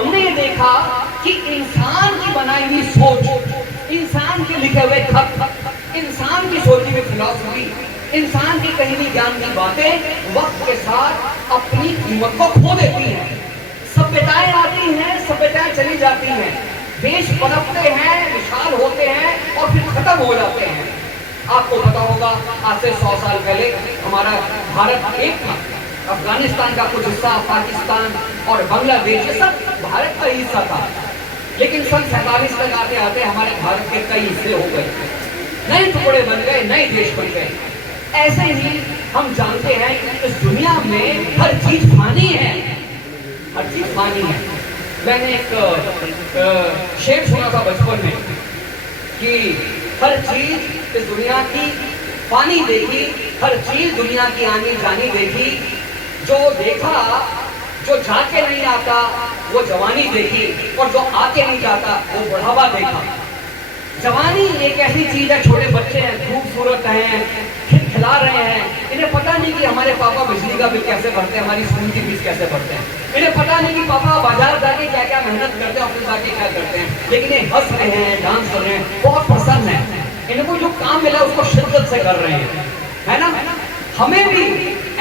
हमने ये देखा कि इंसान की बनाई हुई सोच, इंसान के लिखे हुए खत, इंसान की सोची हुई फिलॉसफी, इंसान की कही हुई ज्ञान की बातें वक्त के साथ अपनी कीमत को खो देती हैं। सभ्यताएं आती हैं, सभ्यताएं चली जाती हैं, देश पनपते हैं, विशाल होते हैं और फिर खत्म हो जाते हैं। आपको पता होगा आज से 100 साल पहले हमारा भारत एक था, अफगानिस्तान का कुछ हिस्सा, पाकिस्तान और बांग्लादेश ये सब भारत का हिस्सा था। लेकिन सन 47 तक आते आते हमारे भारत के कई हिस्से हो गए, नए टुकड़े बन गए, नए देश बन गए। ऐसे ही हम जानते हैं कि इस दुनिया में हर चीज फानी है, हर चीज फानी है। मैंने एक शेर सुना था बचपन में कि हर चीज इस दुनिया की फानी देखी, हर चीज दुनिया की आनी जानी देखी, जो देखा, जो जाके नहीं आता वो जवानी देखी, और जो आके नहीं जाता वो बढ़ावा देखा। जवानी एक ऐसी चीज है, छोटे बच्चे हैं, खूबसूरत हैं, खिला रहे हैं, इन्हें पता नहीं कि हमारे पापा बिजली का बिल कैसे भरते हैं, हमारी स्कूल की फीस कैसे भरते हैं, इन्हें पता नहीं कि पापा बाजार जाके क्या क्या मेहनत करते हैं, ऑफिस जाके क्या करते हैं, लेकिन ये हंस रहे हैं, डांस कर रहे हैं, बहुत प्रसन्न है, इनको जो काम मिला उसको शिद्दत से कर रहे हैं, है ना। हमें भी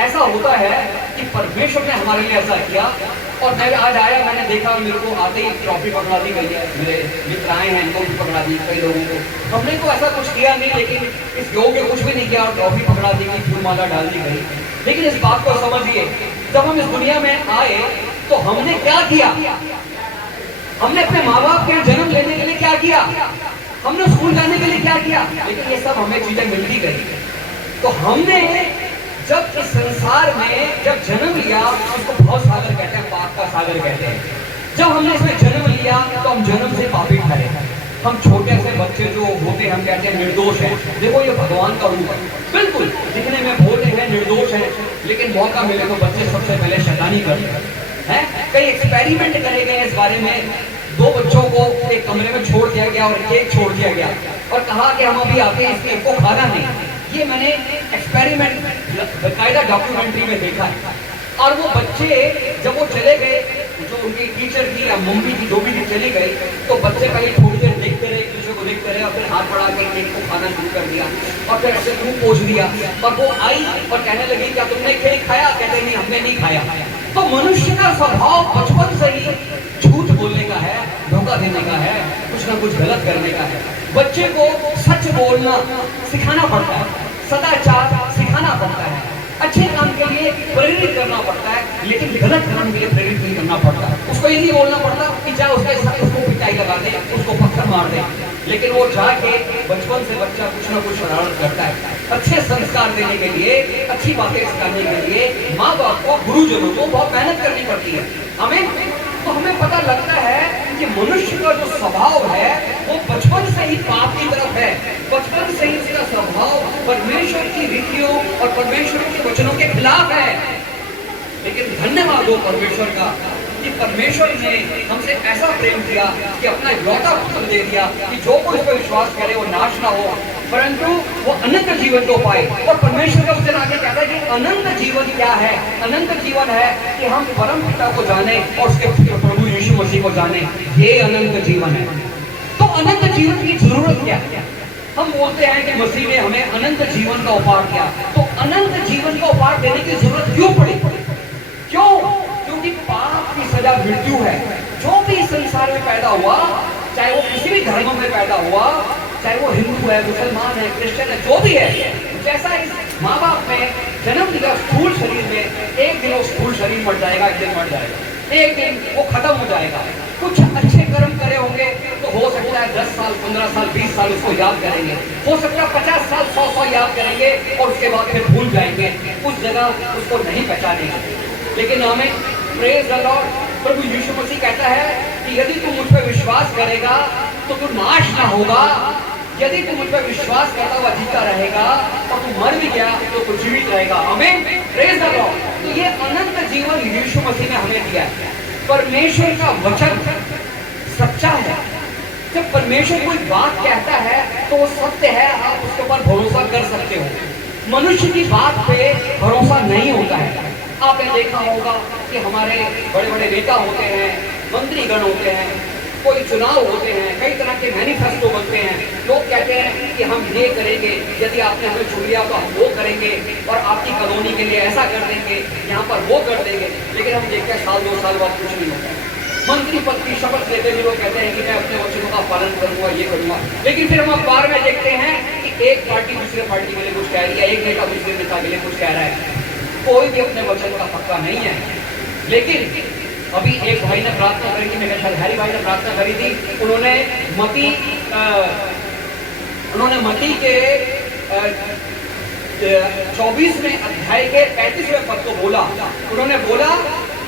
ऐसा होता है कि परमेश्वर ने हमारे लिए ऐसा किया। और मैं आज आया, मैंने देखा, मेरे को आते ही ट्रॉफी पकड़ा दी गई है, मेरे मित्र आए हैं, इनको भी पकड़ा दी, कई लोगों को। हमने तो ऐसा कुछ किया नहीं, लेकिन इस योग में कुछ भी नहीं किया और ट्रॉफी पकड़ा दी गई, फूलमाला डाल दी गई। लेकिन इस बात को समझिए, जब हम इस दुनिया में आए तो हमने क्या किया? हमने अपने माँ बाप के जन्म लेने के लिए क्या किया? हमने स्कूल जाने के लिए क्या किया? लेकिन ये सब हमें चीजें मिलती गई। तो हमने जब इस संसार में जब जन्म लिया, इसको भव सागर कहते हैं, पाप का सागर कहते हैं। जब हमने इसमें जन्म लिया तो हम जन्म से पापी ठहरे। हम छोटे से बच्चे जो होते हैं, हम कहते हैं निर्दोष है। देखो ये भगवान का रूप है, बिल्कुल दिखने में भोले हैं, निर्दोष है, लेकिन मौका मिले तो बच्चे सबसे पहले शैतानी करते हैं। कई एक्सपेरिमेंट करे गए इस बारे में। 2 बच्चों को एक कमरे में छोड़ दिया गया और केक छोड़ दिया गया और कहा कि हम अभी आते हैं, इस केक को खाना नहीं। ये मैंने एक्सपेरिमेंट बकायदा डॉक्यूमेंट्री में देखा है। और वो बच्चे जब वो चले गए, जो उनकी टीचर की या मम्मी की जो भी चली गई, तो बच्चे पहले थोड़ी देर देखते रहे, एक दूसरे को देखते रहे और फिर हाथ बढ़ा के केक को खाना शुरू कर दिया और फिर ऐसे मुंह पोंछ दिया। और वो आई और कहने लगी, क्या तुमने केक खाया? कहते नहीं, हमने नहीं खाया। तो मनुष्य का स्वभाव बचपन से ही झूठ बोलने का है, धोखा देने का है, कुछ ना कुछ गलत करने का है। बच्चे को सच बोलना सिखाना पड़ता है, सदाचार सिखाना पड़ता है, अच्छे काम के लिए प्रेरित करना पड़ता है, लेकिन गलत काम के लिए प्रेरित नहीं करना पड़ता। उसको ये नहीं बोलना पड़ता कि जा उसके साथ उसको पिटाई लगा दे, उसको पत्थर मार दे, लेकिन वो जाके बचपन से बच्चा कुछ ना कुछ शरारत करता है। अच्छे संस्कार देने के लिए, अच्छी बातें सिखाने के लिए माँ बाप को, गुरुजनों को बहुत मेहनत करनी पड़ती है। हमें पता लगता है कि मनुष्य का जो स्वभाव है वो बचपन से ही पाप की तरफ है। बचपन से ही उसका स्वभाव परमेश्वर की रीतियों और परमेश्वर के वचनों के खिलाफ है। लेकिन धन्यवाद हो परमेश्वर का कि परमेश्वर ने हमसे ऐसा प्रेम किया कि अपना इकलौता पुत्र दे दिया कि जो कोई उस पर विश्वास करे वो नाश ना हो, परंतु वो अनंत जीवन को पाए। और परमेश्वर का वचन आगे कहता है कि अनंत जीवन क्या है? अनंत जीवन है कि हम परम पिता को जाने और उसके प्रभु यीशु मसीह को जाने, ये अनंत जीवन है। तो अनंत जीवन की जरूरत क्या है? हम बोलते हैं कि मसीह ने हमें अनंत जीवन का उपहार दिया, तो अनंत जीवन का उपहार देने की जरूरत क्यों पड़ी? क्यों? क्योंकि पाप की सजा मृत्यु है। जो भी संसार में पैदा हुआ, चाहे वो किसी भी धर्म में पैदा हुआ, चाहे वो हिंदू है, मुसलमान है, क्रिश्चियन है, जो भी है, जैसा इस माँ बाप ने जन्म लिया स्थूल शरीर में, एक दिन वो स्थूल शरीर मर जाएगा, एक दिन मर जाएगा, एक दिन वो खत्म हो जाएगा। कुछ अच्छे कर्म करे होंगे तो हो सकता है 10 साल, 15 साल, 20 साल उसको याद करेंगे, हो सकता है 50 साल, 100 याद करेंगे और उसके बाद फिर भूल जाएंगे, उस जगह उसको नहीं पहचानेंगे। लेकिन हमें प्रेज द लॉर्ड, प्रभु यीशु मसीह कहता है कि यदि तू मुझ पर विश्वास करेगा तो तू नाश ना होगा, यदि तू मुझ पर विश्वास करता हुआ जीता रहेगा और तू मर भी गया तो तू जीवित रहेगा। हमें प्रेज द लॉर्ड। तो ये अनंत जीवन यीशु मसीह ने हमें दिया है। परमेश्वर का वचन सच्चा है। जब परमेश्वर कोई बात कहता है तो वो सत्य है, आप उसके ऊपर भरोसा कर सकते हो। मनुष्य की बात पे भरोसा नहीं होता है। आपने देखा होगा कि हमारे बड़े बड़े नेता होते हैं, मंत्रीगण होते हैं, कोई चुनाव होते हैं, कई तरह के मैनिफेस्टो बनते हैं। लोग कहते हैं कि हम ये करेंगे, यदि आपने हमें चुन लिया तो हम वो करेंगे, और आपकी कॉलोनी के लिए ऐसा कर देंगे, यहाँ पर वो कर देंगे। लेकिन हम देखते हैं साल 2 साल बाद कुछ नहीं होता। मंत्री पद की शपथ लेते हुए लोग कहते हैं कि मैं अपने वचनों का पालन करूंगा, ये करूंगा। लेकिन फिर हम अखबार में देखते हैं कि एक पार्टी दूसरे पार्टी के लिए कुछ कह रही है, एक नेता दूसरे नेता के लिए कुछ कह रहा है। कोई भी अपने वचन का पक्का नहीं है। लेकिन अभी एक भाई ने प्रार्थना करी थी, मेरे ख्याल हैरी भाई ने प्रार्थना करी थी। उन्होंने मती के 24वें अध्याय के 35वें पद को बोला। उन्होंने बोला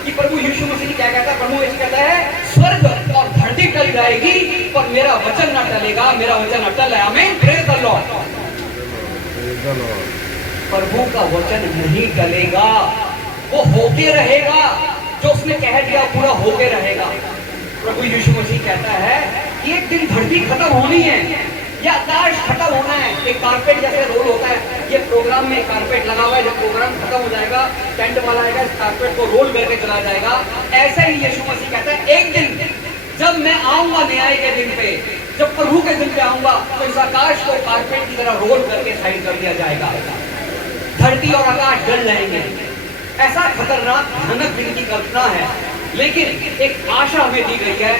कि प्रभु यीशु मसीह क्या कहता है? प्रभु यीशु कहता है स्वर्ग और धरती टल जाएगी पर मेरा वचन न टलेगा, मेरा वचन अटल है। आमीन, प्रेज़ द लॉर्ड। प्रभु का वचन नहीं टलेगा, वो होके रहेगा। जो उसने कह दिया पूरा होके रहेगा। प्रभु यीशु मसीह कहता है कि एक दिन धरती खत्म होनी है, या आकाश खत्म होना है। एक कारपेट जैसे रोल होता है, ये प्रोग्राम में कारपेट लगा हुआ है, जब प्रोग्राम खत्म हो जाएगा टेंट वाला आएगा, इस कारपेट को रोल करके चला जाएगा। ऐसे ही यीशु मसीह कहता है एक दिन जब मैं आऊंगा न्याय के दिन पे, जब प्रभु के दिन पे आऊंगा, तो इस आकाश को कारपेट की तरह रोल करके साइड कर दिया जाएगा। धरती और आकाश जल जाएंगे। ऐसा खतरनाक भयानक दिन की कल्पना है। लेकिन एक आशा हमें दी गई है।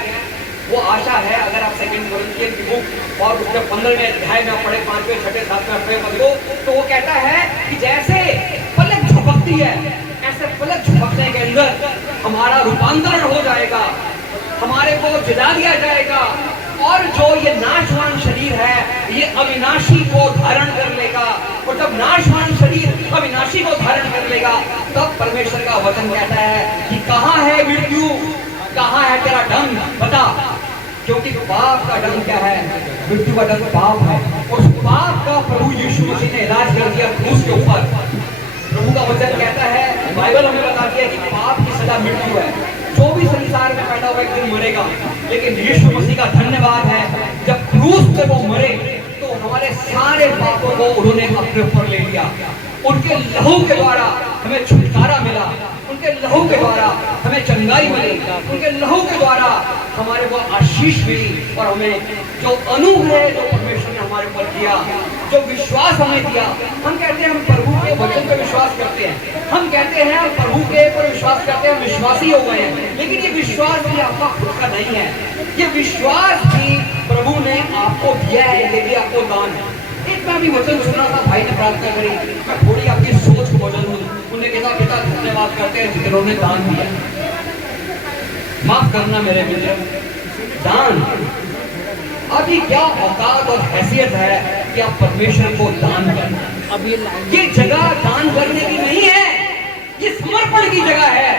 वो आशा है, अगर आप 2 कोरिन्थियन की बुक और उसके 15वें अध्याय में पढ़े 5वें 6वें 7वें 8वें पद को, तो वो कहता है कि जैसे पलक झपकती है, ऐसे पलक झपकने के अंदर हमारा रूपांतरण हो जाएगा, हमारे को जिला दिया जाएगा, और जो ये नाशवान शरीर है ये अविनाशी को धारण कर लेगा। और जब नाशवान शरीर अविनाशी को धारण कर लेगा, तब परमेश्वर का वचन कहता है कि कहाँ है मृत्यु, कहाँ है तेरा दंड, बता। क्योंकि पाप का दंड क्या है? मृत्यु का दंड पाप है। और उस पाप का प्रभु यीशु मसीह ने इलाज कर दिया क्रूस के ऊपर। प्रभु का वचन कहता है, बाइबल हमें बता दिया कि पाप की सजा मृत्यु है। जो भी संसार में पैदा हुआ एक दिन मरेगा। लेकिन यीशु मसीह का धन्यवाद है, जब क्रूस पे वो मरे तो हमारे सारे पापों को उन्होंने अपने ऊपर ले लिया। उनके लहू के द्वारा हमें छुटकारा मिला, उनके लहू के द्वारा हमें चंगाई मिली, उनके लहू के द्वारा हमारे को आशीष मिली। और हमें जो अनुग्रह जो परमेश्वर ने हमारे ऊपर किया, जो विश्वास हमें दिया, हम कहते हैं हम प्रभु के वचन पर विश्वास करते हैं, हम कहते हैं हम प्रभु के ऊपर विश्वास करते हैं, हम विश्वासी हो गए हैं। लेकिन ये विश्वास भी आपका खुद का नहीं है, ये विश्वास भी प्रभु ने आपको दिया है, ये भी आपको दान है। एक मैं भी वचन सुना था, भाई ने प्रार्थना करी, मैं थोड़ी आपकी सोच को बदल दूं। उन्होंने कहा पिता धन्यवाद करते हैं जिन्होंने दान दिया। माफ करना मेरे मित्र, दान अभी क्या औकात और हैसियत है कि आप परमेश्वर को दान करें। अब ये जगह दान करने की नहीं है, ये समर्पण की जगह है,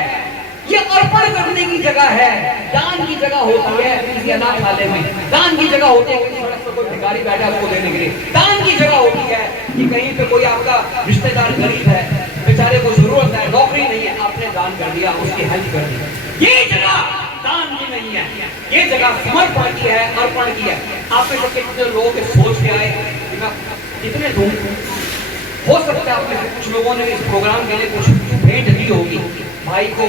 ये अर्पण करने की जगह है। दान की जगह होती है किसी अनाथालय में, दान की जगह होती है सड़क पर कोई भिखारी बैठा उसको देने के लिए, दान की जगह होती है कि कहीं पे कोई आपका रिश्तेदार गरीब है, बेचारे को जरूरत है, नौकरी नहीं है, आपने दान कर दिया, उसकी हेल्प कर दी। ये जगह दान की नहीं है, ये जगह समर्पण की है, अर्पण की है। आप में से कितने लोग सोच के आए कि मैं कितने दूं? हो सकता है आप में से कुछ लोगों ने इस प्रोग्राम के लिए कुछ भेंट दी होगी, भाई को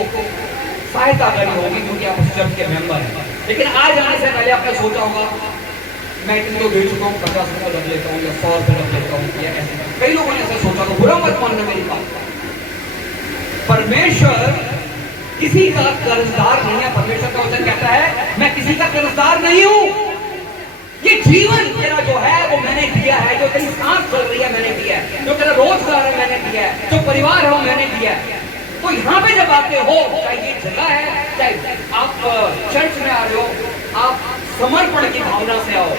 सहायता करी होगी क्योंकि आप उस चर्च के मेंबर हैं। लेकिन आज आने से पहले आपने सोचा होगा मैं इतने को दे चुका हूँ, 50 रुपये रख लेता हूँ या 100 रुपये रख लेता हूँ, या ऐसे कई लोगों ने ऐसा सोचा। तो बुरा मत मानना मेरी बात। परमेश्वर किसी का कर्जदार नहीं है। परमेश्वर का वचन कहता है मैं किसी का कर्जदार नहीं हूं। ये जीवन तेरा जो है वो मैंने दिया है, जो तेरी सांस चल रही है मैंने दिया है, जो तेरा रोजगार है मैंने दिया है, जो परिवार है वो मैंने दिया है। तो यहाँ पे जब आते हो, चाहे ये जगह है, चाहे आप चर्च में आ रहे हो, आप समर्पण की भावना से आओ।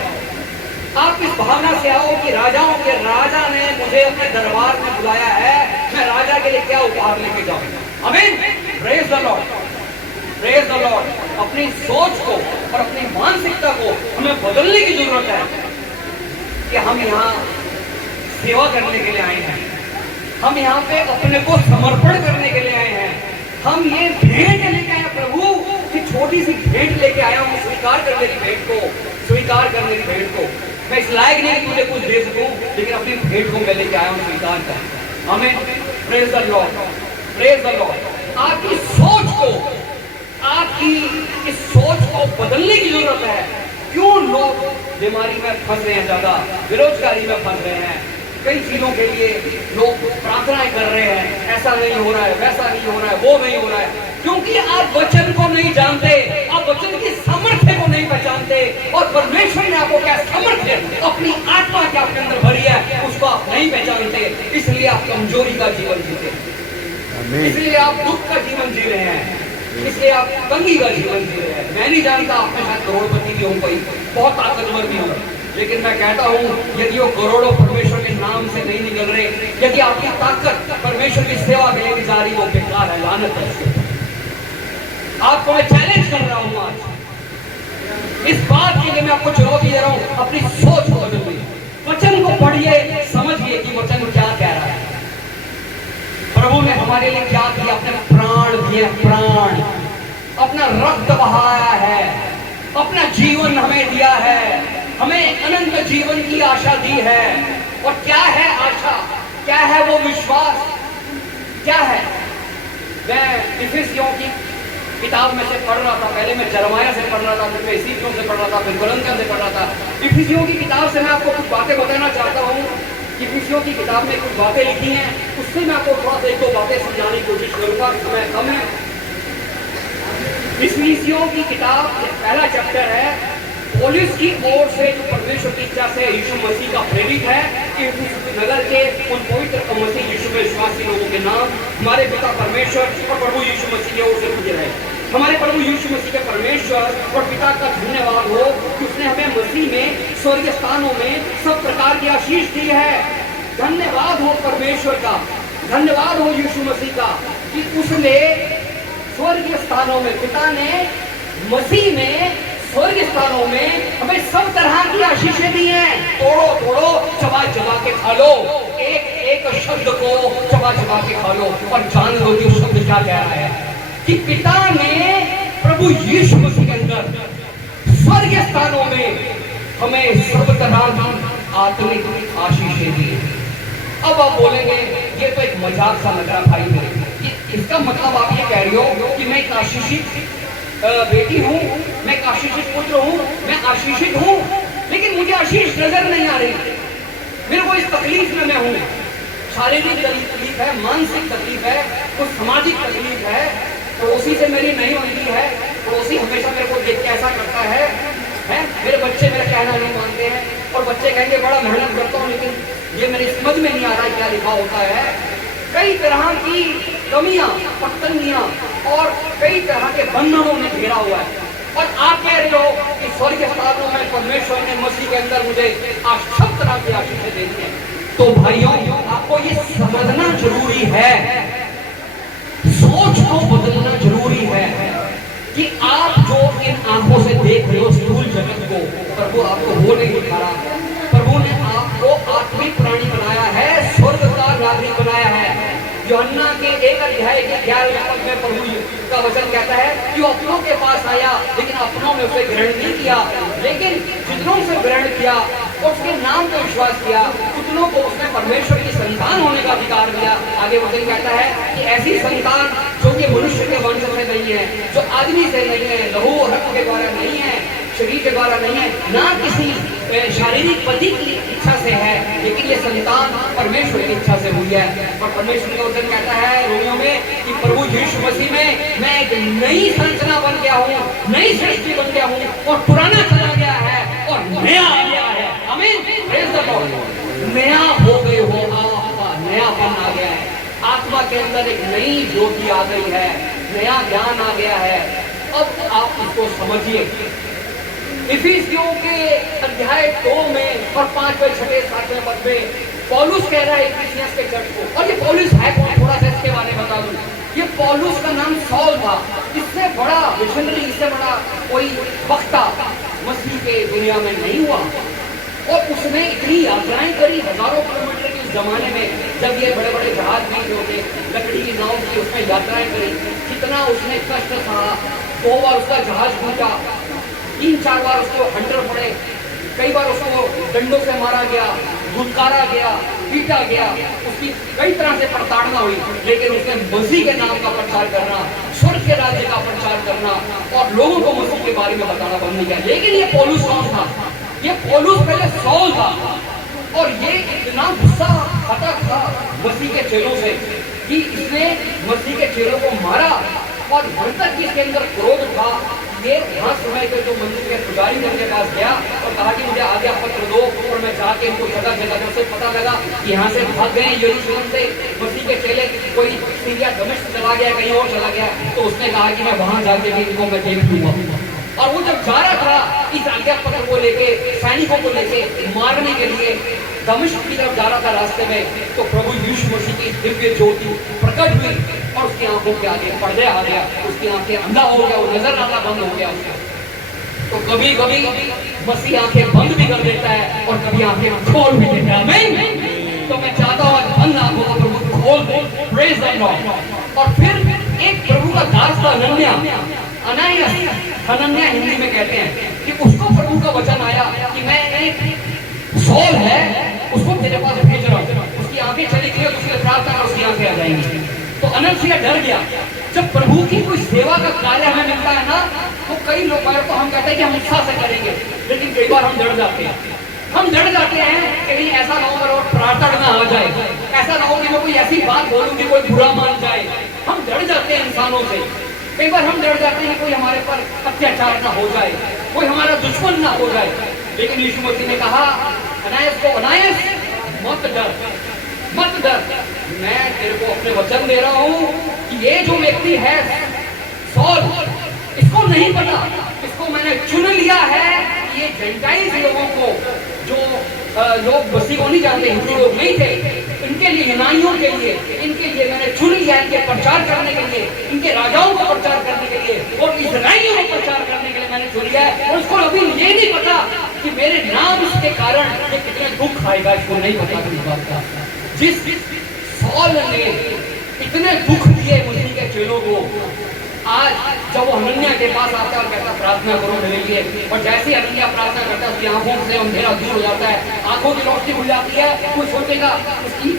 आप इस भावना से आओ कि राजाओं के राजा ने मुझे अपने दरबार में बुलाया है, मैं राजा के लिए क्या उपहार लेके जाऊं। आमीन, praise the Lord, praise the Lord. अपनी सोच को और अपनी मानसिकता को हमें बदलने की जरूरत है कि हम यहाँ सेवा करने के लिए आए हैं, हम यहाँ पे अपने को समर्पण करने के लिए आए हैं। हम ये भेंट लेके आए प्रभु की छोटी सी भेंट लेके आया हूँ, स्वीकार कर मेरी भेंट को, स्वीकार कर मेरी भेंट को। मैं इस लायक नहीं तुझे कुछ दे सकूं, लेकिन अपनी भेंट को मैं लेके आया हूँ, स्वीकार कर। आमीन, praise the Lord, praise the Lord. आपकी सोच को, आप आपकी इस सोच को बदलने की जरूरत है। क्यों लोग बीमारी में फंस रहे हैं, ज्यादा बेरोजगारी में फंस रहे हैं, कई चीजों के लिए लोग प्रार्थनाएं कर रहे हैं, ऐसा नहीं हो रहा है, वैसा नहीं हो रहा है, वो नहीं हो रहा है, क्योंकि आप वचन को नहीं जानते, आप वचन की सामर्थ्य को नहीं पहचानते, और परमेश्वर ने आपको क्या सामर्थ्य अपनी आत्मा के आपके अंदर भरी है उसको आप नहीं पहचानते, इसलिए आप कमजोरी का जीवन जीते, इसलिए आप दुख का जीवन जी रहे हैं, इसलिए आप तंगी का जीवन जी रहे हैं। मैं नहीं जानता आप में शायद करोड़पति भी हूँ, कोई बहुत ताकतवर भी हूँ, लेकिन मैं कहता हूँ यदि वो करोड़ों परमेश्वर के नाम से नहीं निकल रहे, यदि आपकी ताकत परमेश्वर की सेवा के लिए जा रही, वो बेकार है, लानत है। आपको मैं चैलेंज कर रहा हूँ आज, इस बात के लिए मैं आपको चुनौती दे रहा हूँ, अपनी सोच को बदलिए, वचन को पढ़िए, समझिए कि वचन क्या कह रहा है। प्रभु ने हमारे लिए क्या किया, अपने प्राण दिए, प्राण, अपना रक्त बहाया है, अपना जीवन हमें दिया है, हमें अनंत जीवन की आशा दी है। और क्या है आशा, क्या है वो विश्वास, क्या है? मैं इफिसियों की किताब में से पढ़ रहा था, पहले मैं जरमाया से पढ़ रहा था, फिर मैं इफिसियों से पढ़ रहा था, फिर कुरिन्थियों से पढ़ रहा था। इफिसियों की किताब से मैं आपको कुछ बातें बताना चाहता हूँ। इफिसियों की किताब में कुछ बातें लिखी हैं, उससे मैं आपको थोड़ा सा एक दो बातें समझाने की कोशिश करूंगा, समय कम है। इफिसियों की किताब पहला चैप्टर है, पौलुस की ओर से जो परमेश्वर की इच्छा से यीशु मसीह का प्रेरित है, इफिसुस नगर के उन पवित्र मसीह यीशु में विश्वासी लोगों के नाम हमारे पिता परमेश्वर और प्रभु यीशु मसीह की ओर से पूजे रहे। हमारे प्रभु यीशु मसीह के परमेश्वर और पिता का धन्यवाद हो कि उसने हमें मसीह में स्वर्गीय स्थानों में सब प्रकार की आशीष दी है। धन्यवाद हो परमेश्वर का, धन्यवाद हो यीशु मसीह का कि उसने स्वर्गीय स्थानों में, पिता ने मसीह में स्वर्ग स्थानों में हमें सब तरह की आशीषें दी हैं। तोड़ो तोड़ो, चबा चबा के खा लो, एक एक शब्द को चबा चबा के खा लो और जान लो कि शब्द क्या कह रहा है कि पिता ने प्रभु यीशु मसीह के अंदर स्वर्ग स्थानों में हमें सब तरह की आत्मिक आशीषें दी। अब आप बोलेंगे ये तो एक मजाक सा लग रहा भाई मेरे, इसका मतलब आप ये कह रही हो कि मैं एक आशीषित बेटी हूँ, मैं आशीषित पुत्र हूँ, मैं आशीषित हूँ, लेकिन मुझे आशीष नजर नहीं आ रही, मेरे को इस तकलीफ में मैं हूँ। शारीरिक तकलीफ है, मानसिक तकलीफ है, कुछ सामाजिक तकलीफ है, पड़ोसी से मेरी नहीं बनती है, पड़ोसी हमेशा मेरे को देख के ऐसा करता है, मेरे बच्चे मेरा कहना नहीं मानते हैं, और बच्चे कहेंगे बड़ा मेहनत करता हूँ लेकिन ये मेरी समझ में नहीं आ रहा क्या लिखा होता है। कई तरह की कमियां, पटकनियां और कई तरह के बंधनों ने घेरा हुआ है, और आप कह रहे हो कि स्वर्ग के स्थानों में परमेश्वर ने मसीह के अंदर मुझे सब तरह की आशीषें देनी है। तो भाइयों, आपको ये समझना जरूरी है, सोच को बदलना जरूरी है कि आप जो इन आंखों से देख रहे हो स्थूल जगत को, प्रभु आपको वो नहीं दिखा रहा। प्रभु ने आपको आत्मिक प्राणी बनाया है, स्वर्ग का नागरिक बनाया है। यूहन्ना के 1 अध्याय के 11वें पद में प्रभु का वचन कहता है कि वो अपनों के पास आया लेकिन अपनों ने उसे ग्रहण नहीं किया, लेकिन जितनों से ग्रहण किया और उसके नाम पर विश्वास किया उतनों को उसने परमेश्वर की संतान होने का अधिकार दिया। आगे वचन कहता है कि ऐसी संतान जो कि मनुष्य के वंश से नहीं है, जो आदमी से नहीं है, लहू और रक्त के द्वारा नहीं है, शरीर के द्वारा नहीं है, ना किसी शारीरिक पति की इच्छा से है, लेकिन ये संतान परमेश्वर की इच्छा से हुई है। और परमेश्वर का वचन कहता है रोमियों में कि प्रभु यीशु मसीह में मैं एक नई संरचना बन गया हूँ, नई सृष्टि बन गया हूँ, और पुराना चला गया है और नया आ गया है। आमीन, प्रेज़ द लॉर्ड। नया हो गए हो, आपका नयापन आ गया है, आत्मा के अंदर एक नई ज्योति आ गई है, नया ज्ञान आ गया है। अब आप इसको समझिए। इफिसियों के अध्याय 2 में और 5वें 6वें 7वें पद में पौलुस कह रहा है इफिसियंस के चर्च को, और ये पौलुस है कौन, थोड़ा सा इसके बारे में बता दूं। ये पौलुस का नाम सौल था, इससे बड़ा मिशनरी, इससे बड़ा कोई वक्ता मसीह के दुनिया में नहीं हुआ, और उसने इतनी यात्राएं करी, हजारों किलोमीटर के उस जमाने में जब ये बड़े बड़े जहाज नहीं होते, लकड़ी की नाव की, उसमें यात्राएं करी, कितना उसने कष्ट सहा। 2 बार उसका जहाज टूटा, 3-4 बार उसको हंटर पड़े, कई बार उसको डंडों से मारा गया, धुतकारा गया, पीटा गया, उसकी कई तरह से प्रताड़ना हुई, लेकिन उसने मसीह के नाम का प्रचार करना, स्वर्ग के राज्य का प्रचार करना और लोगों को मसीह के बारे में बताना बंद नहीं किया। लेकिन ये पौलुस कौन था? ये पौलुस पहले सौल था और ये इतना गुस्सा आता था मसीह के चेलों से कि इसने मसीह के चेलों को मारा और यहाँ तक कि इसके अंदर क्रोध था। ये वहाँ समय के जो मंदिर के पुजारी के पास गया और कहा कि मुझे आज्ञा पत्र दो, और मैं जाके इनको जगह जगह से पता लगा कि यहाँ से भाग गए यरूशलेम से मसीह के चेले, कोई सीरिया दमिश्क चला गया, कहीं और चला गया, तो उसने कहा कि मैं वहां जाके भी इनको मैं देख लूंगा। और वो जब जा रहा था इस आज्ञा पत्र को लेके, सैनिकों को लेके मारने के लिए दमिश्क की तरफ जा रहा था रास्ते में, तो प्रभु यीशु मसीह की दिव्य ज्योति प्रकट हुई और उसकी आंखों के आगे पर्दे आ गया, उसकी आंखें अंधा हो गया, वो नजर आना बंद हो गया। तो कभी कभी मसीह आंखें बंद भी कर देता है और कभी आंखें खोल भी देता है। आमीन। तो मैं चाहता हूँ आज बंद आंखों को प्रभु खोल दे, प्रेज द लॉर्ड। और फिर एक प्रभु का दास था हनन्याह हिंदी में कहते हैं कि उसको प्रभु का वचन आया कि मैं एक सौल है, उसको तेरे पास भेज रहा हूँ, उसकी आंखें चली गई, उसके प्रार्थना कर उसकी आंखें आ जाएंगी। तो अनंसिया डर गया। जब प्रभु की कोई सेवा का कार्य हमें मिलता है ना, तो कई लोग तो हम कहते हैं कि हम उत्साह से करेंगे, लेकिन कई बार हम डर जाते हैं। हम डर जाते हैं कि कहीं ऐसा ना हो और प्रार्थना ना आ जाए, ऐसा ना हो कि मैं कोई ऐसी बात बोलूं कि कोई बुरा मान जाए। हम डर जाते हैं इंसानों से। कई बार हम डर जाते हैं कोई हमारे पर अत्याचार ना हो जाए, कोई हमारा दुश्मन ना हो जाए। लेकिन यीशु मसीह ने कहा अनायास को, अनायास मत डर, मत डर, मैं तेरे को अपने वचन दे रहा हूँ कि ये जो व्यक्ति है सौल, इसको नहीं पता, इसको मैंने चुन लिया है। ये जेंटाइल्स लोगों को, जो लोग मसीह को नहीं जानते, हिंदू लोग नहीं थे, इनके लिए, यूनानियों के लिए, इनके लिए मैंने चुन लिया, इनके प्रचार करने के लिए, इनके राजाओं को प्रचार करने के लिए और इस्राएलियों को प्रचार करने के लिए मैंने चुन लिया है। और उसको अभी ये नहीं पता कि मेरे नाम इसके कारण ये कितने दुख आएगा, इसको नहीं पता इस बात का। जिस सौल ने इतने दुख दिए मसीह के चेलों को, आज जब वो हनन्याह के पास आता है और कहता प्रार्थना करो मेरे लिए, और जैसे ही हनन्याह प्रार्थना करता है उसकी आंखों से अंधेरा दूर हो जाता है, आंखों की रोशनी खुल जाती है। कोई सोचेगा उसकी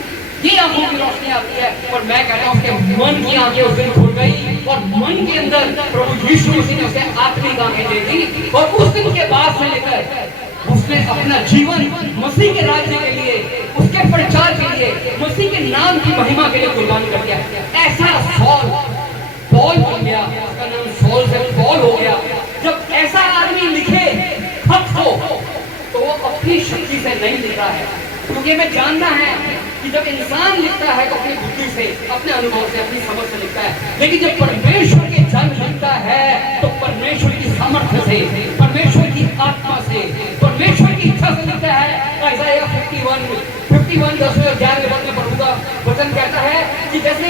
ये आंखों की रोशनी आती है, और मैं कहता हूँ उसके मन की आंखें उस दिन खुल गई और मन के अंदर प्रभु यीशु मसीह ने उसे आत्मिक आंखें दे दी। और उस दिन के बाद से लेकर उसने अपना जीवन मसीह के राज्य के लिए, उसके प्रचार के लिए, मसीह के नाम की महिमा के लिए कुर्बान कर दिया। ऐसा सौल पौल बन गया, उसका नाम सौल से पौल हो गया। जब ऐसा आदमी लिखे खत को, तो वो अपनी शक्ति से नहीं लिखता है, क्योंकि हमें जानना है कि जब इंसान लिखता है तो अपनी बुद्धि से, अपने अनुभव से, अपनी समझ से लिखता है। लेकिन जब परमेश्वर के जन लिखता है तो परमेश्वर की सामर्थ्य से, परमेश्वर की आत्मा से, परमेश्वर की इच्छा से लिखता है। Isaiah 51 10वें अध्याय में प्रभु का वचन कहता है कि जैसे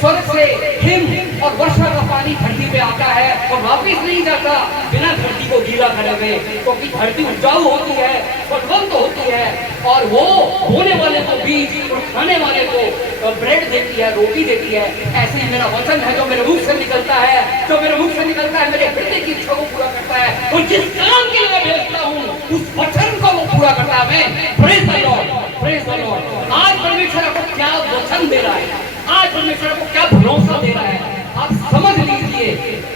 स्वर्ग से हिम और वर्षा का पानी धरती पे आता है और वापिस नहीं जाता बिना धरती को गीला करे हुए, क्योंकि धरती उपजाऊ होती है, फलवंत होती है, और वो बोने वाले को बीज और खाने वाले को ब्रेड देती है, रोटी देती है। ऐसे ही मेरा वचन है जो मेरे मुख से निकलता है, जो मेरे मुख से निकलता है मेरे हृदय की इच्छा को पूरा करता है, और जिस काम के लिए भेजता हूँ उस वचन को वो पूरा करता है। मैं praise the Lord, praise the Lord. आज परमेश्वर आपको क्या वचन दे रहा है, आज परमेश्वर आपको क्या भरोसा दे रहा है, आप समझ लीजिए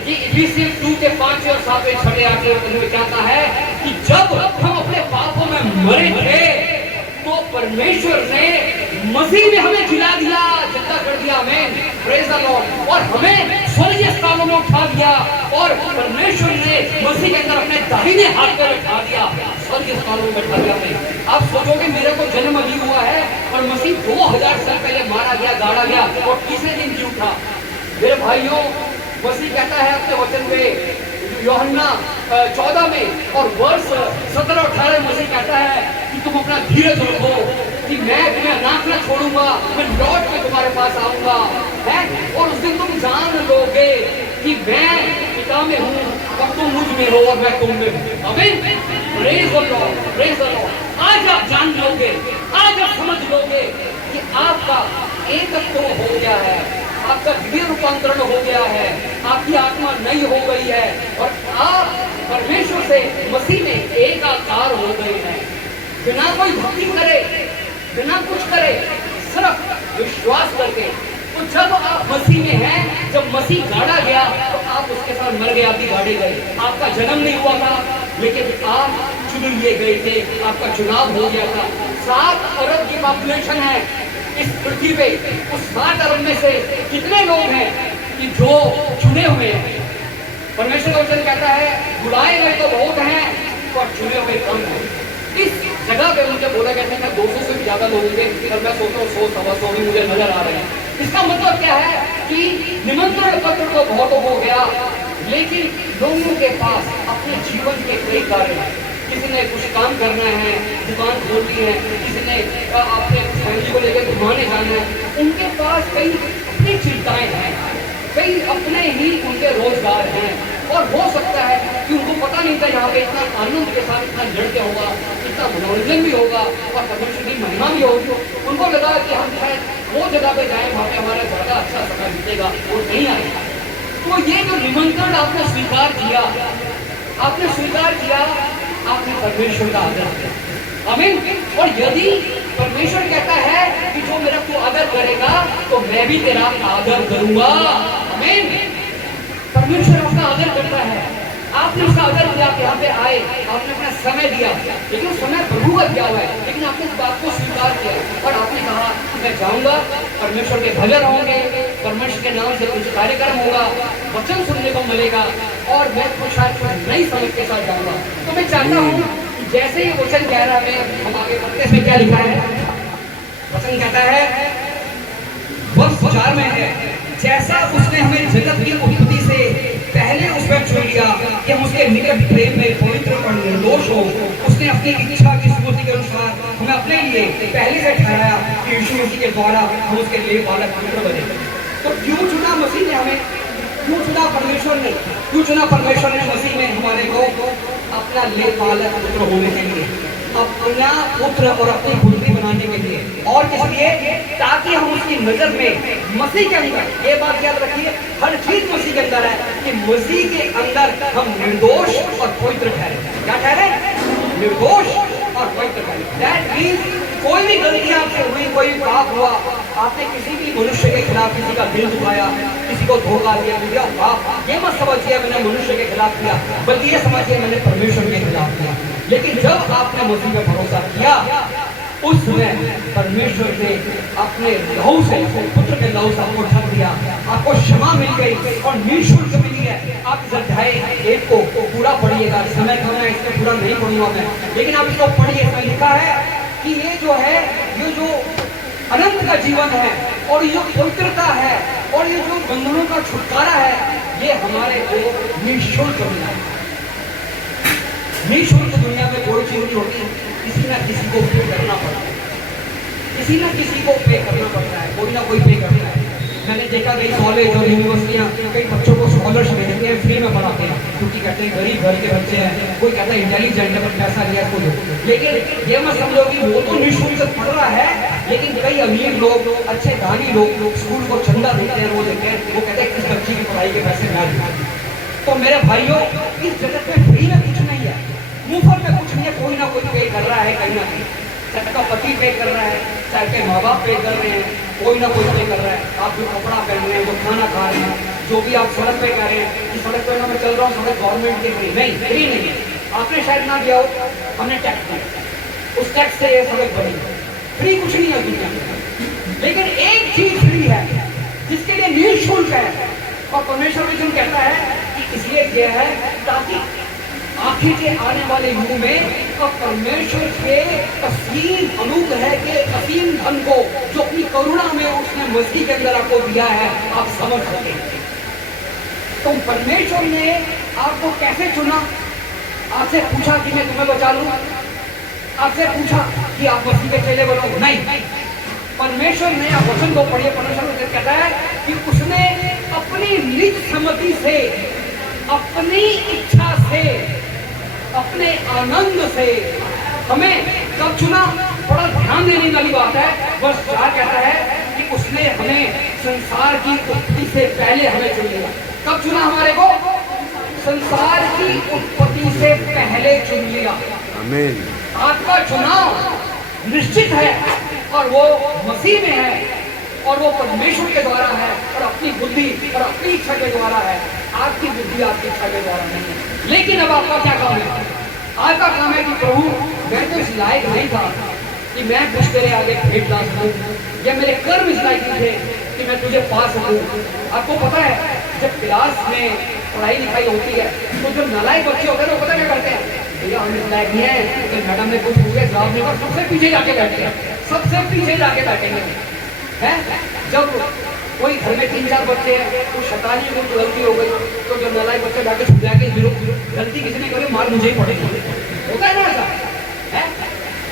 कि इफिसियंस 2 के 5 और 7 6 8 में क्या कहा है कि जब हम अपने पापों में मरे थे तो परमेश्वर ने मसीह में हमें जिला दिया, जिंदा कर दिया हमें, प्रेज द लॉर्ड, और हमें स्वर्गीय स्थानों में उठा दिया, और परमेश्वर ने मसीह के अंदर अपने दाहिने हाथ पर उठा दिया, स्वर्गीय स्थानों में उठा दिया हमें। आप सोचोगे मेरे को जन्म अभी हुआ है और मसीह 2000 साल पहले मारा गया, गाड़ा गया और तीसरे दिन जी उठा। मेरे भाइयों, मसीह कहता है अपने वचन में यूहन्ना 14 में और वर्ष 17-18 मसीह कहता है कि तुम अपना धीरज रखो, कि मैं तुम्हें अनाथ न छोड़ूंगा, मैं लौट के तुम्हारे पास आऊंगा, है, और उस दिन तुम जान लोगे कि मैं पिता में हूँ और तुम मुझ में हो और मैं तुम में हूँ। आमीन, praise the Lord, praise the Lord. आज आप जान लोगे, आज आप समझ लोगे कि आपका एकत्व हो गया है, आपका दिव्य रूपांतरण हो गया है, आपकी आत्मा नई हो गई है और आप परमेश्वर से मसीह में एक आकार हो गए हैं। बिना कोई भक्ति करे, बिना कुछ करे, सिर्फ विश्वास करके। तो जब आप मसीह में हैं, जब मसीह गाड़ा गया तो आप उसके साथ मर गए, आप भी गाड़े गए। आपका जन्म नहीं हुआ था, लेकिन आप चुन लिए गए थे, आपका चुनाव हो गया था। 7 अरब की पॉपुलेशन है इस पृथ्वी पे। उस 7 अरब में से कितने लोग हैं कि जो चुने हुए हैं? परमेश्वर का वचन कहता है बुलाए गए तो बहुत हैं और चुने हुए कम हैं। इस जगह पे मुझे बोला गया था कि 200 से भी ज्यादा लोग होंगे, और मैं सोचता हूँ 100 सवा 100 भी मुझे नजर आ रहे हैं। इसका मतलब क्या है कि निमंत्रण पत्र तो बहुत हो गया, लेकिन लोगों के पास अपने जीवन के कई कार्य हैं। किसी ने कुछ काम करना है, दुकान खोलनी है, किसी ने अपने फैमिली को लेकर घुमाने जाना है, उनके पास कई अपनी चिंताएं हैं, कई अपने ही उनके रोजगार हैं। और हो सकता है कि उनको पता नहीं था यहाँ पे इतना आनंद के साथ इतना लड़के होगा, इतना मनोरंजन भी होगा और परमेश्वर की महिमा भी होगी। उनको लगा कि हम शायद वो जगह पे जाए वहाँ पे हमारा ज्यादा अच्छा समय बीतेगा, वो नहीं आएगा। तो ये जो निमंत्रण आपने स्वीकार किया, आपने स्वीकार किया, आपने परमेश्वर का आदर किया। आमीन। और यदि परमेश्वर कहता है कि जो मेरा तू आदर करेगा तो मैं भी तेरा आदर करूंगा। आमीन। परमेश्वर आपका आदर करता है। आपने उसका आदर किया कि यहाँ पे आए, आपने अपना समय दिया, लेकिन समय प्रभु का दिया हुआ है, लेकिन आपने इस बात को स्वीकार किया और आपने कहा मैं जाऊंगा, परमेश्वर के भजन होंगे, परमेश्वर के नाम से कुछ कार्यक्रम होगा, वचन सुनने को मिलेगा और मैं कुछ शायद नई समझ के साथ जाऊंगा। तो मैं चाहता हूँ जैसे ही वचन कह रहा है, हम आगे बढ़ते हैं। क्या लिखा है? वचन कहता है वर्ष 4 में है, जैसा उसने हमें जगत की उत्पत्ति से पहले उस पर चुन लिया कि हम उसके निकट प्रेम में पवित्र और निर्दोष हो। उसने अपनी इच्छा की स्मृति के अनुसार हमें अपने लिए पहले से ठहराया कि यीशु मसीह के द्वारा हम उसके लिए बालक पुत्र बने। तो क्यों चुना मसीह ने हमें? क्यों चुना परमेश्वर ने? क्यों चुना परमेश्वर ने मसीह में हमारे को? अपना ले बालक पुत्र होने के लिए, अपना पुत्र और अपनी पुत्री बनाने के लिए। और किस लिए? ताकि हम उसकी नजर में मसीह के अंदर, ये बात याद रखिए, हर चीज मसीह के अंदर है कि मसीह के अंदर हम निर्दोष और पवित्र ठहरे। क्या ठहरे? निर्दोष और पवित्र ठहरे। दैट मींस कोई भी गलती आपसे हुई, कोई पाप हुआ, आपने किसी भी मनुष्य के खिलाफ किसी का दिल दुखाया, किसी को धोखा दिया, पाप, ये मत समझिए मैंने मनुष्य के खिलाफ किया, बल्कि ये समझिए मैंने परमेश्वर के खिलाफ किया। लेकिन जब आपने मसीह पर भरोसा किया, उस समय परमेश्वर ने अपने लहू से, पुत्र के लहू से आपको ढक दिया, आपको क्षमा मिल गई और निःशुल्क मिली है। आप इस अध्याय 1 को पूरा पढ़िएगा, समय कम है इसलिए पूरा नहीं पढ़ूंगा मैं, लेकिन आप इसको पढ़िए। इसमें लिखा है कि ये जो है, ये जो अनंत का जीवन है और ये जो पवित्रता है और ये जो बंधनों का छुटकारा है, ये हमारे को निःशुल्क मिला है। निःशुल्क दुनिया में कोई चीज नहीं होती, किसी ना किसी को पे करना पड़ता है, किसी ना किसी को पे करना पड़ता है, कोई ना कोई पे करता है। मैंने देखा कई कॉलेज और यूनिवर्सिटियां कई बच्चों को स्कॉलरशिप देती हैं, फ्री में पढ़ाते हैं, क्योंकि कहते हैं गरीब घर के बच्चे हैं, कोई कहता है इंटेलिजेंट है पर पैसा लिया कोई। लेकिन ये मत समझो कि वो तो निःशुल्क पढ़ रहा है, लेकिन कई अमीर लोग, अच्छे दानी लोग स्कूल को चंदा देते हैं, वो देते हैं, वो कहते हैं किस बच्ची की पढ़ाई के पैसे मैं दूं। तो मेरे भाइयों, इस जगत में फ्री में कुछ नहीं है, मुफ्त में कुछ नहीं है, कोई ना कोई पे कर रहा है कहीं ना कहीं। चाहे का पति पे कर रहा है, चाहे के माँ बाप पे कर रहे हैं, कोई ना कोई पे कर रहा है। आप जो कपड़ा पहन रहे हैं, जो खाना खा रहे हैं, जो भी आप सड़क पे कर रहे हैं, कि सड़क पे मैं चल रहा हूँ, सड़क गवर्नमेंट की फ्री नहीं, फ्री नहीं है। आपने शायद ना दिया हो, हमने टैक्स दिया, उस टैक्स से ये सड़क बनी। फ्री कुछ नहीं है दुनिया में, लेकिन एक चीज फ्री है जिसके लिए निःशुल्क है, और परमेश्वर भी कहता है कि इसलिए यह है ताकि आखिर के आने वाले युग में परमेश्वर के असीम अनुग्रह के असीम धन को जो अपनी करुणा में उसने मसीह के अंदर आपको दिया है, आप समझ सके। तो परमेश्वर ने आपको कैसे चुना? आपसे पूछा कि मैं तुम्हें बचा लूं? आपसे पूछा कि आप मसीह के चेले बनो? नहीं। परमेश्वर ने, आप वचन को पढ़िए, परमेश्वर कहता है कि उसने अपनी निज सम्मति से, अपनी इच्छा से, अपने आनंद से हमें कब चुना? बड़ा ध्यान देने वाली बात है। वर्ष 4 कहता है कि उसने हमें संसार की उत्पत्ति से पहले हमें चुन लिया। कब चुना हमारे को? संसार की उत्पत्ति से पहले चुन लिया। आमीन। आपका चुनाव निश्चित है और वो मसीह में है और वो परमेश्वर के द्वारा है और अपनी बुद्धि और अपनी इच्छा के द्वारा है। आपकी बुद्धि आपकी इच्छा के द्वारा नहीं है। लेकिन अब आपका क्या काम है? आपका काम है कि प्रभु मैं तो इस लायक नहीं था कि मैं कुछ तेरे आगे भेंट ला सकूं, या मेरे कर्म इस लायक थे कि मैं तुझे पा सकूं। आपको पता है जब क्लास में पढ़ाई लिखाई होती है तो जो नालायक बच्चे होते हैं वो पता क्या करते हैं, भैया हम इस लायक नहीं है कि मैडम ने कुछ पूछे जवाब नहीं और सबसे पीछे जाके बैठते हैं, सबसे पीछे जाके बैठेंगे हैं। जब कोई घर में 3-4 बच्चे हैं, कुछ शैतानी कुछ गलती हो गई तो जो नालायक बच्चे जाके छुप जाके गलती किसी ने करे मार मुझे ही पड़ेगी, होता है ना ऐसा है।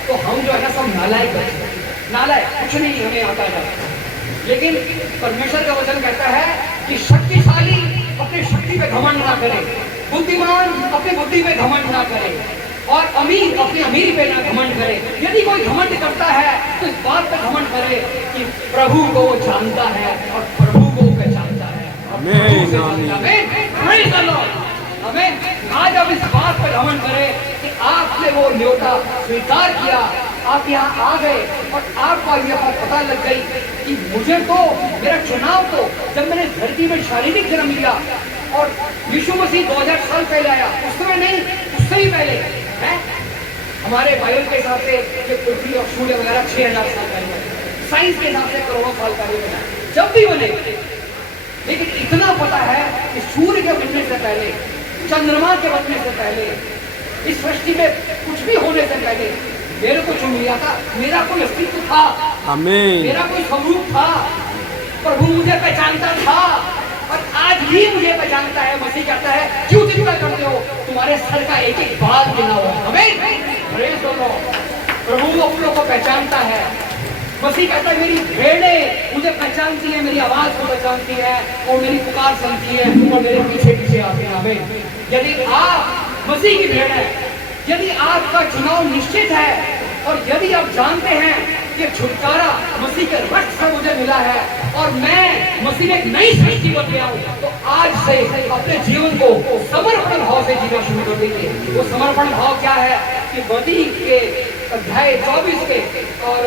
तो हम जो है ना सब नालायक बच्चे, नालायक कुछ नहीं हमें आता है। लेकिन परमेश्वर का वचन कहता है कि शक्तिशाली अपनी शक्ति पे घमंड ना करे, बुद्धिमान अपनी बुद्धि पे घमंड ना करे और अमीर अपनी अमीरी पे ना घमंड करे। यदि कोई घमंड करता है तो इस बात पे घमंड करे कि प्रभु को वो जानता है और प्रभु को पहचानता है। हमें आज अब इस बात पर घमंड करे कि आपने वो न्योता स्वीकार किया, आप यहाँ आ गए और आपको यह पता लग गई कि मुझे तो मेरा चुनाव तो जब मैंने धरती में शारीरिक जन्म लिया और यीशु मसीह 2000 साल पहले आया, उस समय नहीं उससे ही पहले है। हमारे बाइबल के हिसाब से ये पृथ्वी और सूर्य वगैरह 6000 साल पहले, साइंस के हिसाब से करोड़ों साल पहले बना जब भी बने। लेकिन इतना पता है कि सूर्य के बनने से पहले, चंद्रमा के बनने से पहले, इस सृष्टि में कुछ भी होने से पहले मेरे को चुन लिया था। मेरा कोई अस्तित्व था, आमीन, मेरा कोई स्वरूप था, प्रभु मुझे पहचानता था और आज भी मुझे पहचानता है। मसीह कहता है क्यों चिंता करते हो, तुम्हारे सर का एक एक बाल गिना हुआ है। आमीन, प्रेज़ द लॉर्ड। प्रभु अपनों को पहचानता है। मसीह कहता है मेरी भेड़ें मुझे पहचानती है, मेरी आवाज को पहचानती है और मेरी पुकार सुनती है और मेरे पीछे पीछे आते हैं। आमीन। यदि आप मसीह की भेड़ है, यदि आपका चुनाव निश्चित है और यदि आप जानते हैं कि छुटकारा मसीह के रक्त से मुझे मिला है और मैं मसीह में एक नई सृष्टि बन गया हूं, तो आज से अपने जीवन को समर्पण भाव से जीना शुरू कर दीजिए। वो समर्पण भाव क्या है कि मत्ती के अध्याय 24 के और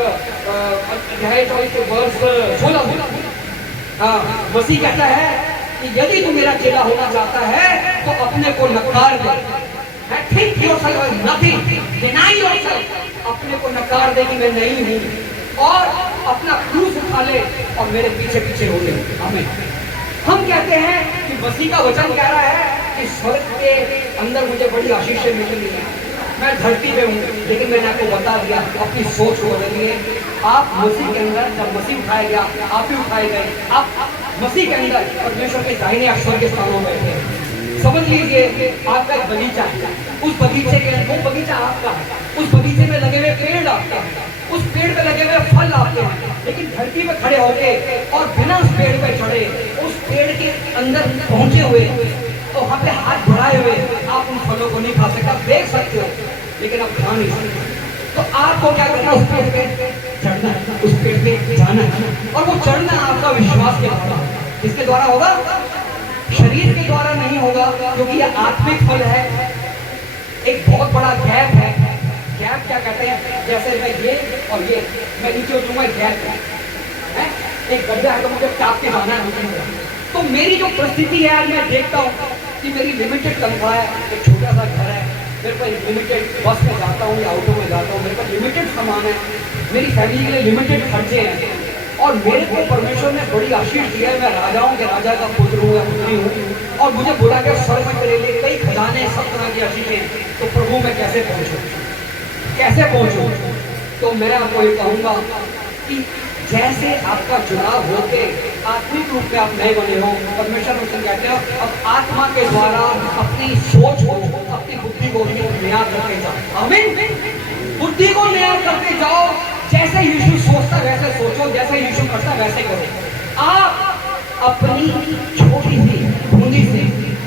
अध्याय 24 के वर्ष 16 मसीह कहता है कि यदि तू मेरा चेला होना चाहता है तो अपने को नकार दे। Think yourself as nothing, deny yourself, अपने को नकार दे कि मैं नहीं हूँ और अपना क्रूस उठा ले और मेरे पीछे पीछे हो ले। हमें हम कहते हैं कि मसीह का वचन कह रहा है कि स्वर्ग के अंदर मुझे बड़ी आशीष मिल रही है, मैं धरती पे हूँ, लेकिन मैंने आपको बता दिया अपनी सोच को बदलिए। आप मसीह के अंदर, जब मसीह उठाया गया आप ही उठाए गए, आप मसीह के अंदर परमेश्वर के दाहिने आप स्वर्ग के स्थानों में बैठे। समझ लीजिए आपका एक बगीचा है, उस बगीचे के वो बगीचा आपका है, उस बगीचे में लगे हुए पेड़ आपके हैं, उस पेड़ पे लगे हुए फल आपके हैं, लेकिन धरती पे खड़े होके और बिना उस पेड़ पे चढ़े उस पेड़ के अंदर पहुंचे हुए तो वहां पे हाथ बढ़ाए हुए आप उन फलों को नहीं खा सकते। आप देख सकते हो लेकिन आप खा नहीं सकते। तो आपको क्या करना, उस पेड़ पे चढ़ना है, उस पेड़ पे जाना है और वो चढ़ना आपका विश्वास के द्वारा। किसके द्वारा होगा? शरीर के द्वारा नहीं होगा, क्योंकि यह आत्मिक फल है। एक बहुत बड़ा गैप है। गैप क्या कहते हैं? जैसे मैं ये और ये मैं नीचे उतरूंगा, गैप है, एक गड्ढा है तो मुझे टाप के जाना है। तो मेरी जो परिस्थिति है आज मैं देखता हूँ कि मेरी लिमिटेड तनख्वाह है, एक छोटा सा घर है, मेरे पास लिमिटेड बस में जाता हूँ या ऑटो में जाता हूँ, मेरे पास लिमिटेड सामान है, मेरी फैमिली के लिए लिमिटेड खर्चे हैं और मेरे को परमेश्वर ने बड़ी आशीष दी है। मैं राजाओं के राजा का पुत्र हूँ या पुत्री हूँ और मुझे बोला गया स्वर्ग में तेरे लिए कई खजाने, सब तरह की आशीषें। तो प्रभु मैं कैसे पहुँचूँ, कैसे पहुँचूँ? तो मैं आपको ये कहूँगा कि जैसे आपका चुनाव होके आत्मिक रूप में आप नए बने हो, परमेश्वर मुझसे कहते हैं अब आत्मा के द्वारा अपनी सोच को, अपनी बुद्धि को नया करते जाओ। आमीन। बुद्धि को नया करते जाओ। जैसे यीशु सोचता वैसे सोचो, जैसे यीशु करता वैसे करो। आप अपनी छोटी सी बूंदी से,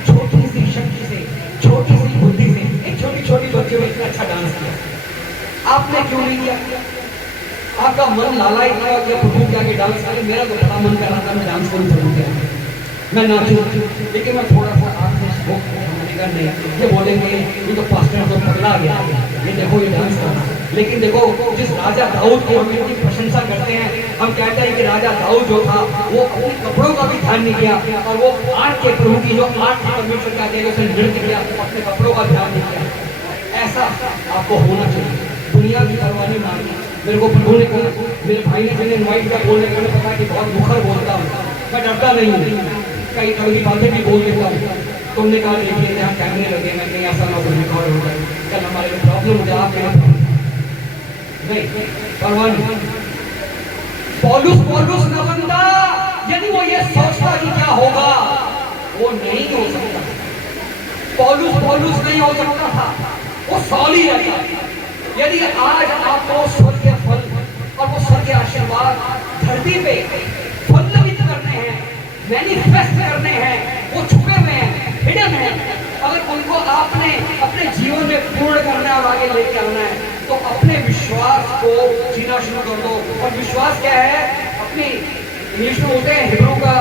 छोटी सी शक्ति से, छोटी सी बुद्धि से एक छोटी छोटी बच्चियों में इतना अच्छा डांस किया, आपने क्यों नहीं किया? आपका मन लालाई था कि प्रभु के आगे डांस करे। मेरा तो बड़ा मन कर रहा था मैं डांस करूं प्रभु के आगे, मैं नाचूं, लेकिन मैं थोड़ा सा आपने करने, ये बोलेंगे ये तो पास्टर तो पगला गया, ये देखो ये डांस करना। लेकिन देखो जिस राजा दाऊद की हम इनकी प्रशंसा करते हैं, हम कहते हैं कि राजा दाऊद जो था वो अपने कपड़ों का भी ध्यान नहीं किया, और वो आर्ट के प्रभु की जो आर्ट की परमेश्वर का देगा उसने नृत्य किया, अपने कपड़ों का ध्यान नहीं किया। ऐसा आपको होना चाहिए, दुनिया की परवाह नहीं माननी। मेरे को प्रभु ने कहा, मेरे भाई ने जिन्हें इन्वाइट किया, बोलने का पता कि बहुत मुखर बोलता हूँ, मैं डरता नहीं हूँ, कई कड़ी बातें भी बोल देता हूँ। तुमने कहा देखिए यहाँ कैमरे लगे, मैं नहीं ऐसा ना बोलने का होगा, कल हमारे में प्रॉब्लम हो जाए, आप नहीं परवाह नहीं। पौलुस न बनता यदि वो ये सोचता कि क्या होगा, वो नहीं हो सकता। पौलुस नहीं हो सकता था, वो सॉल ही रहता। यदि आज आपको स्वर्ग के फल और वो स्वर्ग के आशीर्वाद धरती पे फलवित करने हैं, मैनिफेस्ट करने हैं, वो छुपे हुए हैं, हिडन हैं, अगर उनको आपने अपने जीवन में पूर्ण करना है और आगे लेके आना है, तो अपने विश्वास को जीना शुरू कर दो। और विश्वास क्या है? अपनी इंग्लिश में होते हैं हिब्रू का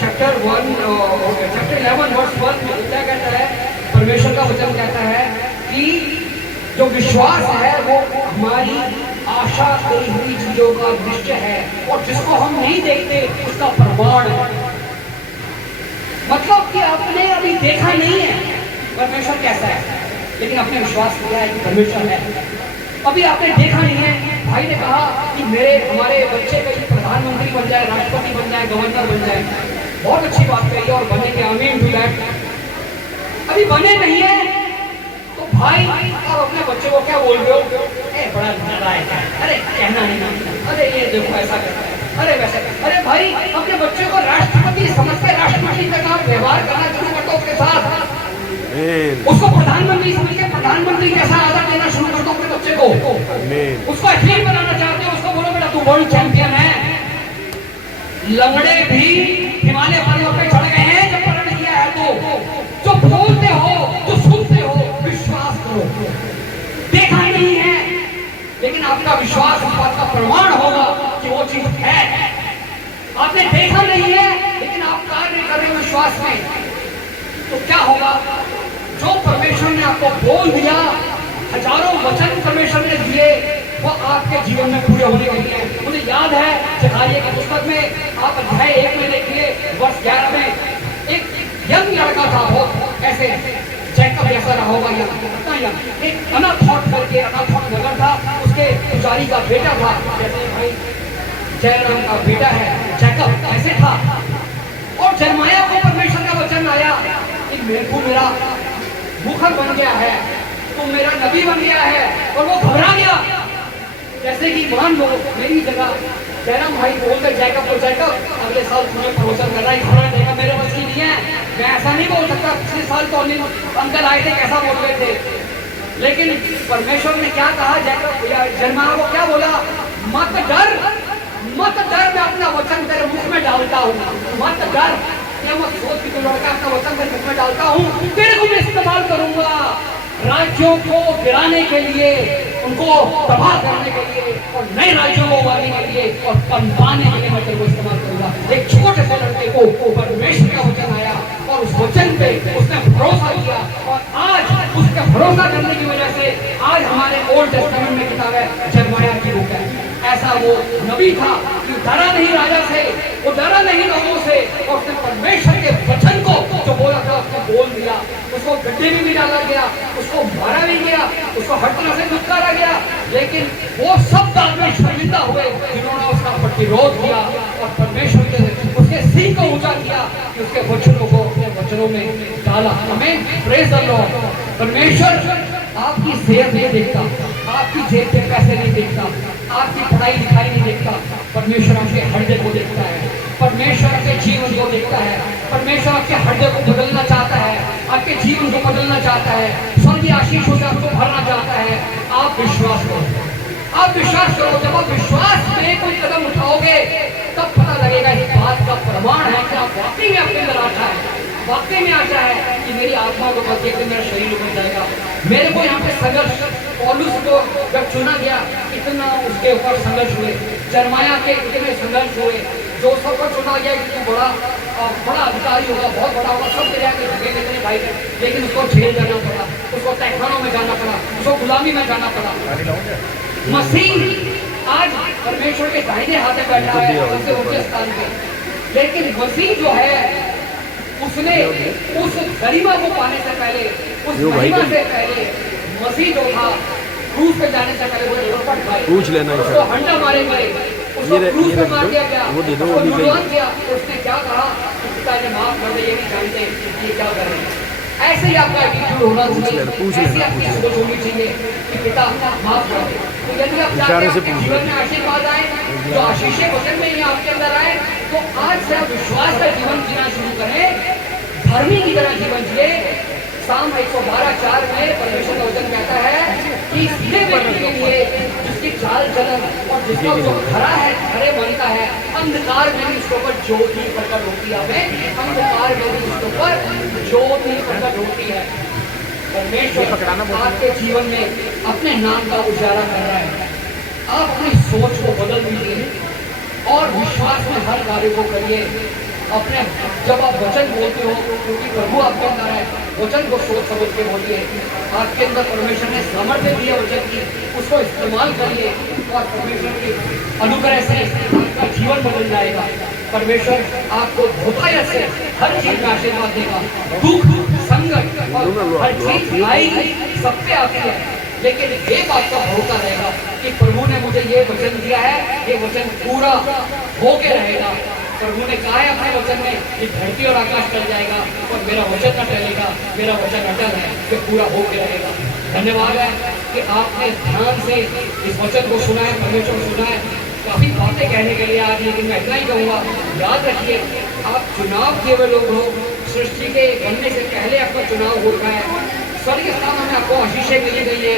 चैप्टर 11 वर्स 1 क्या कहता है? परमेश्वर का वचन कहता है कि जो विश्वास है वो हमारी आशा करी हुई चीजों का निश्चय है, और जिसको हम नहीं देखते उसका प्रमाण है। मतलब कि आपने अभी देखा नहीं है परमेश्वर कैसा है, लेकिन आपने विश्वास किया है कि परमेश्वर है। अभी आपने देखा नहीं है, भाई ने कहा कि हमारे बच्चे कहीं प्रधानमंत्री बन जाए, राष्ट्रपति बन जाए, गवर्नर बन जाए, बहुत अच्छी बात कही और बने के आमीन टू दैट। अभी बने नहीं है तो भाई और अपने बच्चे को क्या बोल रहे हो? बड़ा नालायक है, अरे कहना नहीं, अरे ये देखो ऐसा करता है, अरे वैसे। अरे भाई अपने बच्चे को राष्ट्रपति समझ के राष्ट्रपति के साथ व्यवहार करना शुरू कर दो, उसके साथ उसको प्रधानमंत्री समझ के प्रधानमंत्री कैसा आदर देना शुरू कर दो अपने बच्चे को। उसको एथलीट बनाना चाहते हो, उसको बोलो बेटा तू वर्ल्ड चैंपियन है। लंगड़े भी हिमालय पर्वत पे चढ़ गए हैं जब पढ़ किया है तो। जो बोलते हो, जो सुनते हो, विश्वास करो। देखा नहीं है लेकिन आपका विश्वास उस बात का प्रमाण होगा कि वो चीज है। आपने देखा नहीं है लेकिन आप कार्य कर रहे हो विश्वास में, तो क्या होगा? जो परमेश्वर ने आपको बोल दिया, हजारों वचन परमेश्वर ने दिए, वो आपके जीवन में पूरे होने के लिए। मुझे याद है जकारिया की पुस्तक में आप अध्याय 1 में देखिए वर्ष 11 में एक यंग लड़का था, बहुत ऐसे जैकब जैसा रहा होगा, एक अनाथॉट करके, अनाथॉट नगर था, उसके पुजारी का बेटा था, जैसे भाई जयराम का बेटा है जैकब, ऐसे था। और जरमाया को परमेश्वर का वचन आया कि मेरा मुखर बन गया है, तुम मेरा नबी बन गया है, और वो घबरा गया। जैसे कि मान लो मेरी जगह जयराम भाई बोलते जैकब को, जैकब अगले साल तुम्हें प्रमोशन करना ही घबरा देगा, मेरे बस की नहीं है, मैं ऐसा नहीं बोल सकता। पिछले साल तो अंकल आए थे कैसा बोल रहे थे, लेकिन परमेश्वर ने क्या कहा? जैकब जरमाया को क्या बोला? मत डर, मत डर, मैं अपना वचन तेरे मुख में डालता हूँ, मत डर। क्या मत सोच कि तू लड़का अपना वचन तेरे मुख में डालता हूँ, तेरे को मैं इस्तेमाल करूंगा राज्यों को गिराने के लिए, उनको तबाह करने के लिए, और नए राज्यों को उगाने के लिए और पनपाने के लिए मैं तेरे को इस्तेमाल करूंगा। एक छोटे से लड़के को परमेश्वर का वचन आया और उस वचन पे उसने भरोसा किया, और आज उसके भरोसा करने की वजह से आज हमारे ओल्ड टेस्टामेंट में किताब है जरमाया की बुक है। ऐसा वो नबी था कि डरा नहीं राजा से, वो डरा नहीं लोगों से, और उसने परमेश्वर के वचन को जो बोला था उसने बोल दिया। उसको गड्ढे में भी डाला गया, उसको मारा भी गया, उसको हर तरह से दुष्कारा गया, लेकिन वो सब आदमी शर्मिंदा हुए जिन्होंने उसका प्रतिरोध किया और परमेश्वर के उसके सिंह को ऊंचा किया कि उसके वचनों को अपने वचनों में डाला। हमें प्रेज द लॉर्ड। परमेश्वर आपकी सेहत नहीं देखता, आपकी जेब के पैसे नहीं देखता, आपकी पढ़ाई लिखाई नहीं देखता, परमेश्वर आपके हृदय को देखता है, परमेश्वर आपके जीवन को देखता है, परमेश्वर आपके हृदय को बदलना चाहता है, आपके जीवन को बदलना चाहता है, स्वर्गीय आशीषों से आपको भरना चाहता है। आप विश्वास करो, आप विश्वास करो। जब आप विश्वास में कोई कदम उठाओगे तब पता लगेगा इस बात का प्रमाण है कि आप वाकई में आपके अंदर आता है, वाकई में आता है कि मेरी आत्मा को बस देखते मेरा शरीर उतर जाएगा। मेरे को यहाँ पे संघर्ष, पौलुस को जब चुना गया इतना उसके ऊपर संघर्ष हुए, जरमाया के इतने संघर्ष हुए, जो सबको चुना गया कि तू बड़ा अधिकारी होगा, बहुत बड़ा होगा, सब तेरे आगे झुकेंगे तेरे भाई थे, लेकिन उसको जेल जाना पड़ा, उसको तहखानों में जाना पड़ा, उसको गुलामी में जाना पड़ा। मसीह आज परमेश्वर के दाहिने हाथ में बैठा है सबसे ऊंचे स्थान पे, लेकिन मसीह जो है उसने उस गरिमा को पाने से पहले, उस महिमा से पहले, मसीह जो था क्रूस पे जाने से पहले वो पूछ लेना, उसको हंडा मारे गए, उसको क्रूस पे मार दिया गया, उसको निर्दोष किया। उसने क्या कहा? पिता ने माफ कर दे, ये नहीं जानते ये क्या कर रहे हैं। ऐसे ही आपका एटीट्यूड होना चाहिए, ऐसी आपकी सोच होनी चाहिए कि पिता माफ कर दे। तो यदि आप चाहते हैं आपके जीवन में आशीर्वाद आए, जो आशीषे वचन में ही आपके अंदर आए, तो आज से आप विश्वास का जीवन जीना शुरू करें, धर्मी की तरह जीवन जिए। साम 112:4 में परमेश्वर का वचन कहता है कि सीधे व्यक्ति के लिए जिसकी चाल चलन और जिसका जो खरा है, खरे बनता है, अंधकार में भी उसके ऊपर ज्योति प्रकट होती है। अंधकार में भी उसके ऊपर ज्योति प्रकट होती है। परमेश्वर आपके जीवन में अपने नाम का उजाला कर रहा है। आप अपनी सोच को बदल दीजिए और विश्वास में हर कार्य को करिए। अपने जब आप वचन बोलते हो, क्योंकि प्रभु आपके अंदर है, वचन को सोच समझ के बोलिए। आपके अंदर परमेश्वर ने सामर्थ्य दिया वचन की, उसको इस्तेमाल करिए और परमेश्वर के अनुग्रह से आपका जीवन बदल जाएगा। परमेश्वर आपको धोखायत से हर चीज में आशीर्वाद देगा। दुख, संकट और हर चीज आएगी, सब पे आती है, लेकिन ये बात का भरोसा रहेगा कि प्रभु ने मुझे ये वचन दिया है, ये वचन पूरा होके रहेगा। प्रभु ने कहा है अपने वचन में कि धरती और आकाश टल जाएगा और मेरा वचन न टलेगा, मेरा वचन अटल है कि पूरा होके रहेगा। धन्यवाद है कि आपने ध्यान से इस वचन को सुना है, परमेश्वर सुना है। काफी बातें कहने के लिए आज, लेकिन मैं इतना ही कहूँगा, याद रखिए आप चुनाव किए हुए लोग हो। सृष्टि के बनने से पहले आपका चुनाव हो रखा है। स्वर्ग स्थान में आपको आशीषें मिली गई है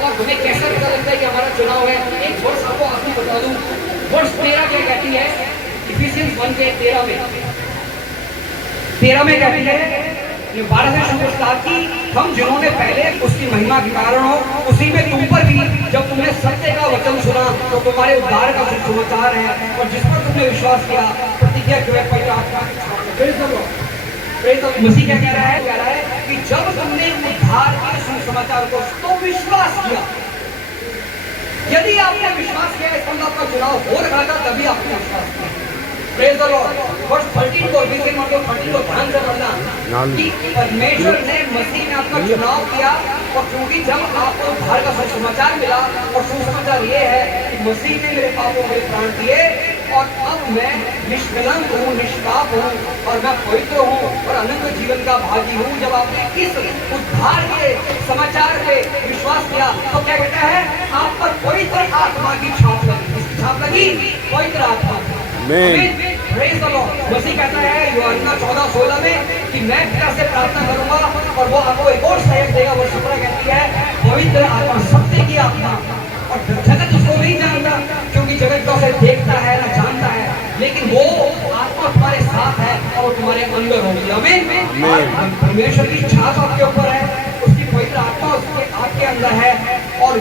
और मुझे कैसा पता लगता है कि हमारा चुनाव है। एक वर्ष आपको आगे बता दूं, वर्ष 13 क्या कहती है? इफिसियंस 1:13 में कहती है, 12 से शुरू कहा कि हम जिन्होंने पहले उसकी महिमा के कारण हो, उसी में तुम पर भी जब तुमने सत्य का वचन सुना तो तुम्हारे उद्धार का सुसमाचार है और जिस पर तुमने विश्वास किया प्रतिज्ञा के पवित्र आत्मा की छाप। मसीह क्या कह रहा है कि जब तुमने उद्धार के सुसमाचार को तो विश्वास किया। यदि आपने विश्वास किया, इस पर आपका चुनाव हो रखा था, तभी आपने विश्वास किया। Praise the Lord. वर्ष 13 को ध्यान से पढ़ना कि परमेश्वर ने मसीह में आपका चुनाव किया और क्योंकि जब आपको उद्धार का सुसमाचार मिला और सुसमाचार ये है कि मसीह ने मेरे पापों के प्राण दिए और अब मैं निष्कलंक हूँ, निष्पाप हूँ और मैं पवित्र हूँ और अनंत जीवन का भागी हूँ। जब आपने इस उद्धार के समाचार पे विश्वास किया तो क्या कहता है? आप पर पवित्र आत्मा की छाप लगी। किसकी छाप लगी? पवित्र आत्मा। मसीह कहता है यूहन्ना 14:16 में कि मैं पिता से प्रार्थना करूंगा और वो आपको एक और सहायक देगा। वो 17 कहती है पवित्र आत्मा, सत्य की आत्मा। और जगत उसको नहीं जानता क्योंकि जगत को उसे देखता है ना जानता है, लेकिन वो आत्मा तुम्हारे साथ है और वो तुम्हारे अंदर होगी। आमीन। परमेश्वर की छाप आपके ऊपर है, उसकी पवित्र आत्मा उसके आपके अंदर है। और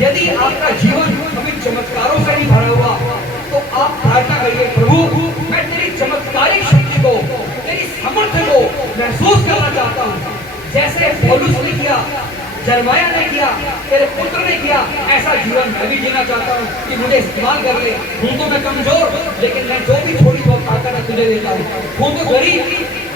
यदि आपका जीवन कभी चमत्कारों से नहीं भरा हुआ तो आप प्रार्थना करिए, प्रभु मैं तेरी चमत्कारी शक्ति को, तेरी सामर्थ्य को महसूस करना चाहता हूँ। जैसे पौलुस ने किया, यिर्मयाह ने किया, तेरे पुत्र ने किया, ऐसा जीवन मैं भी जीना चाहता हूँ कि मुझे इस्तेमाल कर ले। हूँ तो मैं कमजोर, लेकिन मैं जो भी थोड़ी बहुत ताकत है तुझे देता हूँ। हूँ तो गरीब,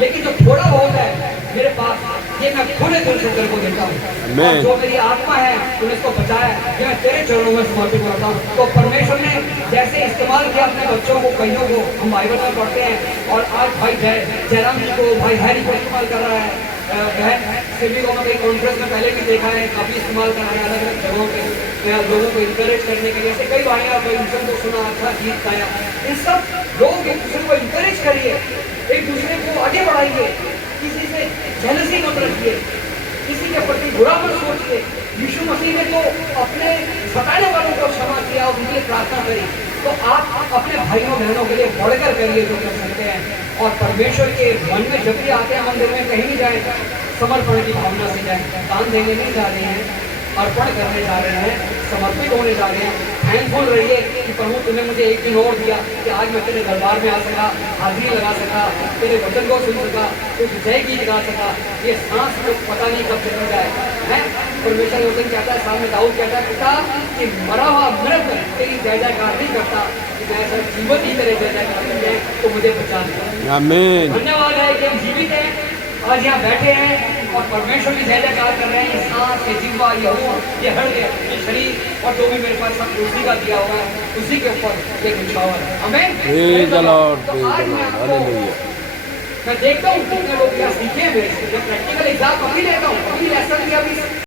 लेकिन जो थोड़ा बहुत है मेरे पास, ये मैं खुले दिल से तेरे को देता हूँ। और जो मेरी आत्मा है तूने इसको बचाया, ये मैं तेरे चरणों में समर्पित करता हूँ। तो परमेश्वर ने जैसे इस्तेमाल किया अपने बच्चों को, कईयों को हम बाइबल में पढ़ते हैं और आज भाई जयराम जी को, भाई हैरी को इस्तेमाल कर रहा है। बहन सिल्वी को मैं कॉन्फ्रेंस में पहले भी देखा है, काफी इस्तेमाल कर रहा है अलग अलग जगहों पे लोगों को इंकरेज करने के लिए। ऐसे कई भाई आप इंसान को सुना, अच्छा गीत गाया। इन सब लोग एक दूसरे को इंकरेज करिए, एक दूसरे को आगे बढ़ाइए, किसी से जेलसी मत रखिए, किसी के प्रति बुरा मत सोचिए। यीशु मसीह ने तो अपने सताने वालों को क्षमा किया और उनके लिए प्रार्थना करी, तो आप अपने भाइयों बहनों के लिए बढ़कर करिए जो कर सकते हैं। और परमेश्वर के मन में जब भी आते हैं मंदिर में, कहीं भी जाए समर्पण की भावना से जाए। दान देने नहीं जा रहे हैं, अर्पण करने जा रहे हैं, समर्पित होने जा रहे हैं। थैंकफुल रहिए कि प्रभु तूने मुझे एक दिन और दिया कि आज मैं तेरे दरबार में आ सका, हाजिरी लगा सका, तेरे वचन को सुन सका, कुछ जय गीत गा सका। ये सांस तो पता नहीं कब चली जाए है। परमेश्वर वचन कहता है, सामने दाऊद कहता है, पिता कि मरा हुआ मृत तेरी जय जयकार नहीं करता, कि मैं ऐसा जीवित ही तेरे जय जयकार करते हैं, तो मुझे बचा दे। आमीन। धन्यवाद है कि हम जीवित हैं, आज यहाँ बैठे हैं और परमेश्वर की जय जयकार कर रहे हैं। ये सांस, ये जिह्वा, ये मुंह, ये हृदय, ये शरीर और जो भी मेरे पास सब उसी का दिया हुआ है, उसी के ऊपर एक निछावर है। आमीन। Praise the Lord, तो praise आज the मैं Lord, आपको hallelujah। मैं देखता हूँ कितने लोग क्या सीखे हुए, प्रैक्टिकल एग्जाम अभी लेता हूँ, अभी लेसन दिया, अभी